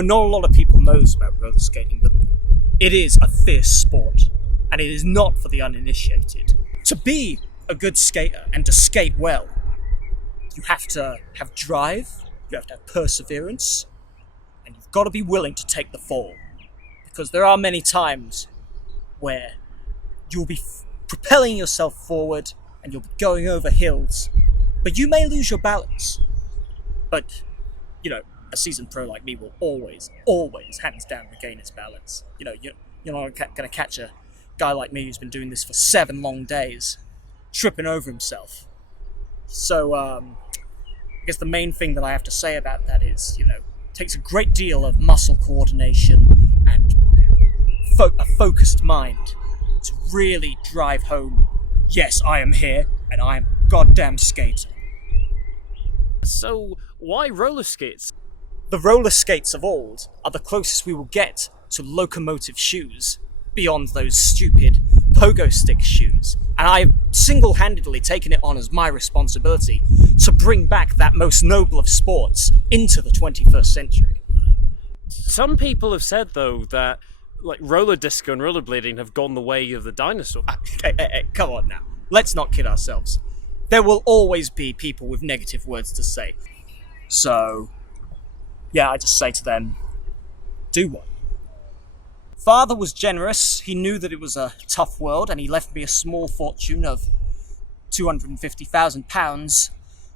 not a lot of people knows about roller skating, but it is a fierce sport, and it is not for the uninitiated. To be a good skater and to skate well, you have to have drive, you have to have perseverance, and you've got to be willing to take the fall. Because there are many times where you'll be propelling yourself forward and you'll be going over hills, but you may lose your balance. But, a seasoned pro like me will always, hands down, regain his balance. You're not going to catch a guy like me who's been doing this for 7 long days, tripping over himself. So, I guess the main thing that I have to say about that is, it takes a great deal of muscle coordination and a focused mind to really drive home, yes, I am here, and I am a goddamn skater. So, why roller skates? The roller skates of old are the closest we will get to locomotive shoes, beyond those stupid pogo stick shoes. And I've single-handedly taken it on as my responsibility to bring back that most noble of sports into the 21st century. Some people have said, though, that roller disco and rollerblading have gone the way of the dinosaur. Hey, come on now. Let's not kid ourselves. There will always be people with negative words to say. So, yeah, I just say to them, do one. Father was generous. He knew that it was a tough world, and he left me a small fortune of £250,000,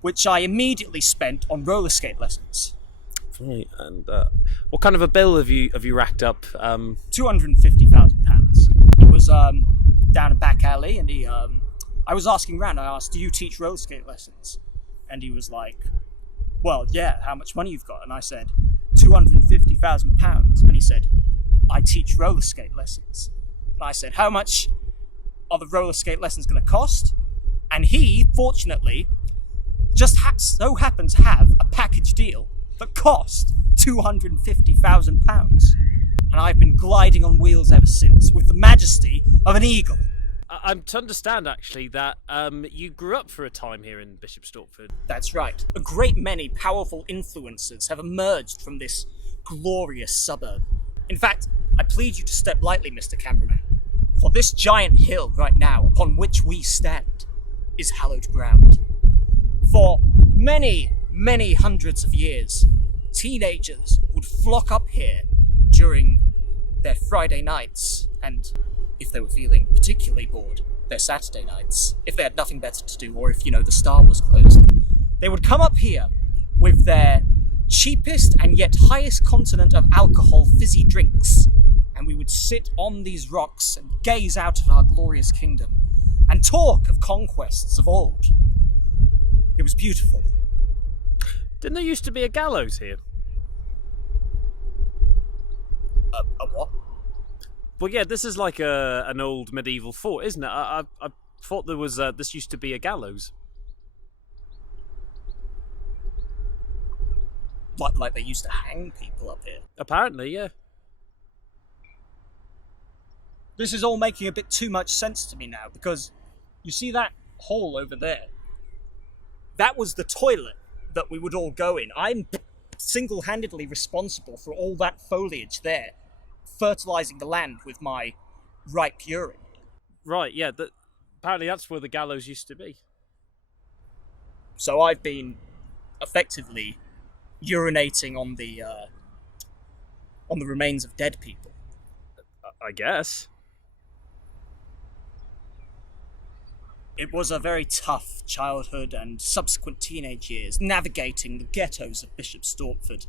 which I immediately spent on roller skate lessons. Right, and what kind of a bill have you racked up? £250,000. It was down a back alley, and I was asking around. I asked, "Do you teach roller skate lessons?" And he was like, "Well, yeah. How much money you've got?" And I said, £250,000. And he said, "I teach roller skate lessons." And I said, "How much are the roller skate lessons going to cost?" And he, fortunately, just so happened to have a package deal that cost £250,000. And I've been gliding on wheels ever since, with the majesty of an eagle. I'm to understand, actually, that you grew up for a time here in Bishop Stortford. That's right. A great many powerful influences have emerged from this glorious suburb. In fact, I plead you to step lightly, Mr. Cameraman, for this giant hill right now upon which we stand is hallowed ground. For many, many hundreds of years, teenagers would flock up here during their Friday nights, and if they were feeling particularly bored, their Saturday nights, if they had nothing better to do, or if, the Star was closed. They would come up here with their cheapest and yet highest content of alcohol fizzy drinks, and we would sit on these rocks and gaze out at our glorious kingdom and talk of conquests of old. It was beautiful. Didn't there used to be a gallows here? A what? Well, yeah, this is like an old medieval fort, isn't it? I thought there was this used to be a gallows. Like they used to hang people up here. Apparently, yeah. This is all making a bit too much sense to me now, because you see that hole over there? That was the toilet that we would all go in. I'm single-handedly responsible for all that foliage there, fertilizing the land with my ripe urine. Right, yeah. Apparently that's where the gallows used to be. So I've been effectively urinating on the remains of dead people. I guess. It was a very tough childhood and subsequent teenage years, navigating the ghettos of Bishop Stortford.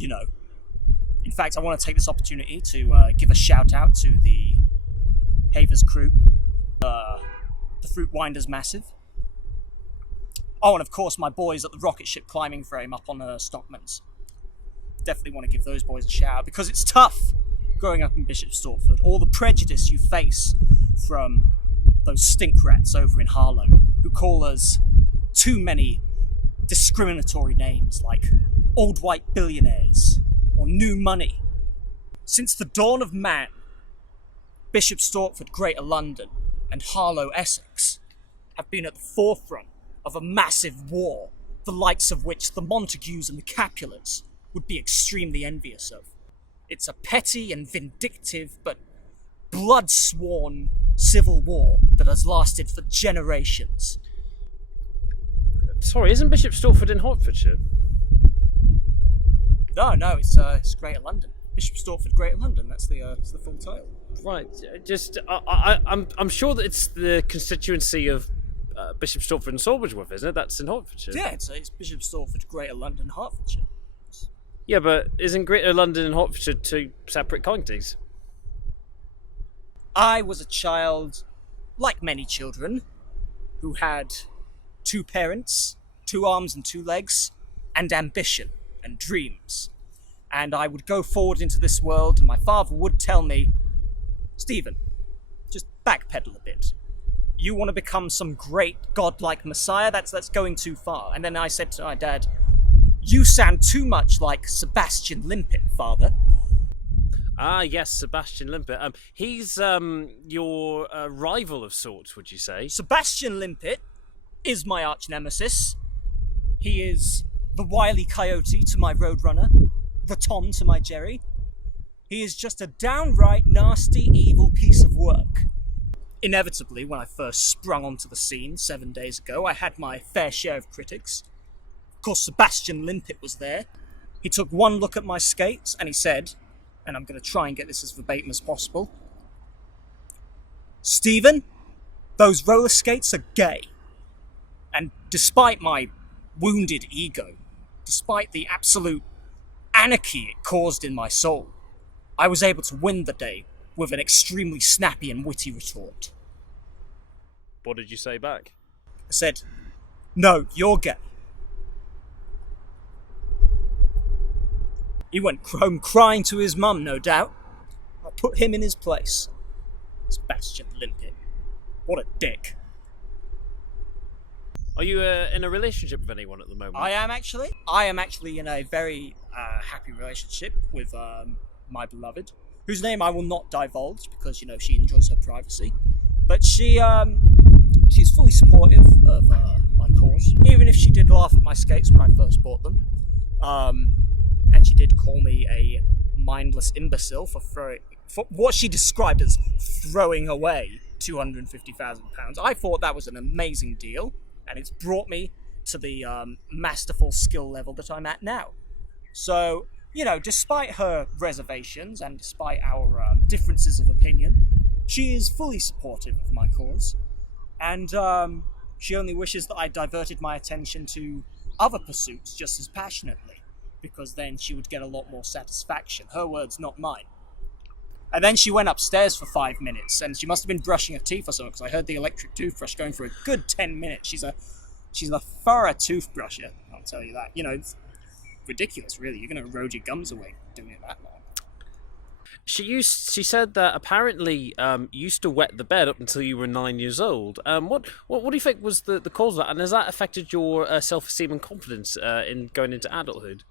In fact, I want to take this opportunity to give a shout out to the Havers crew, the Fruit Winders Massive. Oh, and of course my boys at the rocket ship climbing frame up on Stockman's. Definitely want to give those boys a shout out, because it's tough growing up in Bishop Stortford. All the prejudice you face from those stink rats over in Harlow who call us too many discriminatory names like old white billionaires or new money. Since the dawn of man, Bishop Stortford, Greater London, and Harlow, Essex have been at the forefront of a massive war, the likes of which the Montagues and the Capulets would be extremely envious of. It's a petty and vindictive but blood-sworn civil war that has lasted for generations. Sorry, isn't Bishop Stortford in Hertfordshire? No, it's Greater London. Bishop Stortford, Greater London. That's the full title. Right. Just, I'm sure that it's the constituency of Bishop Stortford and Sawbridgeworth, isn't it? That's in Hertfordshire. Yeah, it's Bishop Stortford, Greater London, Hertfordshire. Yeah, but isn't Greater London and Hertfordshire two separate counties? I was a child, like many children, who had 2 parents, 2 arms and 2 legs, and ambition and dreams. And I would go forward into this world, and my father would tell me, Stephen, just backpedal a bit. You want to become some great godlike messiah? That's going too far. And then I said to my dad, you sound too much like Sebastian Limpet, father. Ah, yes, Sebastian Limpet. He's your rival of sorts, would you say? Sebastian Limpet is my arch nemesis. He is the wily coyote to my roadrunner, the Tom to my Jerry. He is just a downright nasty, evil piece of work. Inevitably, when I first sprung onto the scene 7 days ago, I had my fair share of critics. Of course, Sebastian Limpet was there. He took one look at my skates and he said, and I'm going to try and get this as verbatim as possible, Stephen, those roller skates are gay. And despite my wounded ego, despite the absolute anarchy it caused in my soul, I was able to win the day with an extremely snappy and witty retort. What did you say back? I said, no, you're gay. He went home crying to his mum, no doubt. I put him in his place. Sebastian Limpet. What a dick. Are you in a relationship with anyone at the moment? I am actually in a very happy relationship with my beloved, whose name I will not divulge because, she enjoys her privacy. But she's fully supportive of my cause, even if she did laugh at my skates when I first bought them. And she did call me a mindless imbecile for what she described as throwing away £250,000. I thought that was an amazing deal, and it's brought me to the masterful skill level that I'm at now. So, despite her reservations and despite our differences of opinion, she is fully supportive of my cause, and she only wishes that I diverted my attention to other pursuits just as passionately, because then she would get a lot more satisfaction. Her words, not mine. And then she went upstairs for 5 minutes, and she must have been brushing her teeth or something, because I heard the electric toothbrush going for a good 10 minutes. She's a thorough toothbrusher, I'll tell you that. It's ridiculous, really. You're going to erode your gums away doing it that long. She said that apparently you used to wet the bed up until you were 9 years old. What do you think was the cause of that, and has that affected your self-esteem and confidence in going into adulthood?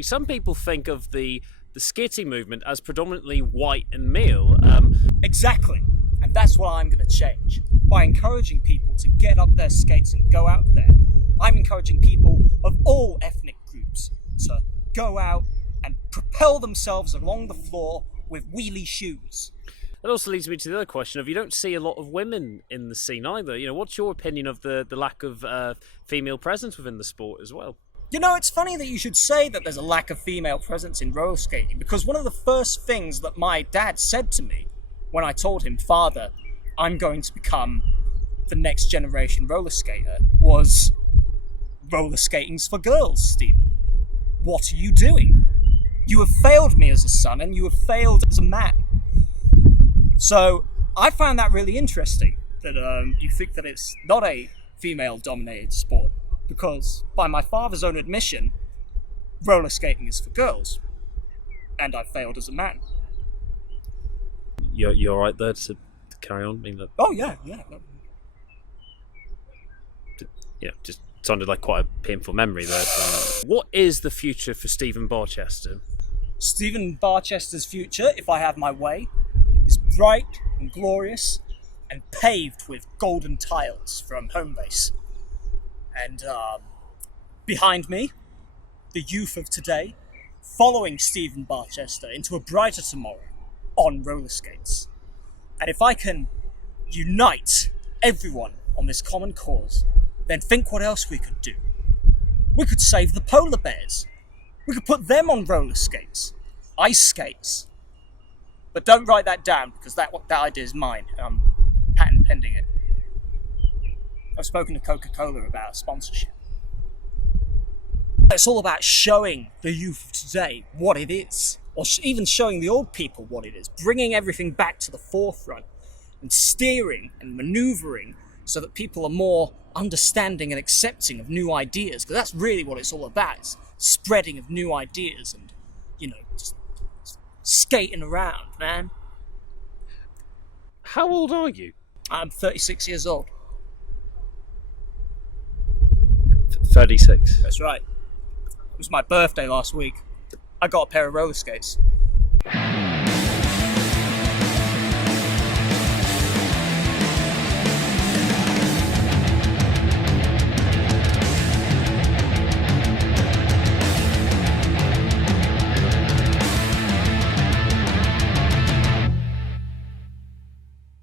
Some people think of the skating movement as predominantly white and male. Exactly. And that's what I'm going to change. By encouraging people to get up their skates and go out there, I'm encouraging people of all ethnic groups to go out and propel themselves along the floor with wheelie shoes. That also leads me to the other question of, you don't see a lot of women in the scene either. What's your opinion of the lack of female presence within the sport as well? It's funny that you should say that there's a lack of female presence in roller skating, because one of the first things that my dad said to me when I told him, Father, I'm going to become the next generation roller skater, was, roller skating's for girls, Stephen. What are you doing? You have failed me as a son, and you have failed as a man. So I found that really interesting, that you think that it's not a female-dominated sport. Because, by my father's own admission, roller skating is for girls. And I failed as a man. You're right there to carry on? Oh, yeah. Yeah, just sounded like quite a painful memory there. What is the future for Stephen Barchester? Stephen Barchester's future, if I have my way, is bright and glorious and paved with golden tiles from Homebase. And behind me, the youth of today, following Stephen Barchester into a brighter tomorrow on roller skates. And if I can unite everyone on this common cause, then think what else we could do. We could save the polar bears. We could put them on roller skates, ice skates. But don't write that down, because that idea is mine. I'm patent pending it. I've spoken to Coca-Cola about sponsorship. It's all about showing the youth of today what it is, or even showing the old people what it is, bringing everything back to the forefront and steering and maneuvering so that people are more understanding and accepting of new ideas, because that's really what it's all about. It's spreading of new ideas and, just skating around, man. How old are you? I'm 36 years old. 36. That's right. It was my birthday last week. I got a pair of roller skates.